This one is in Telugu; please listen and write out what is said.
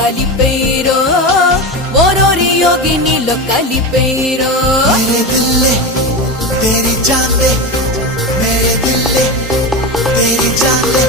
కలిపేరో ఓరోరి యోగినిలో కలిపేరో मेरे दिल तेरी जान ले मेरे दिल तेरी जान ले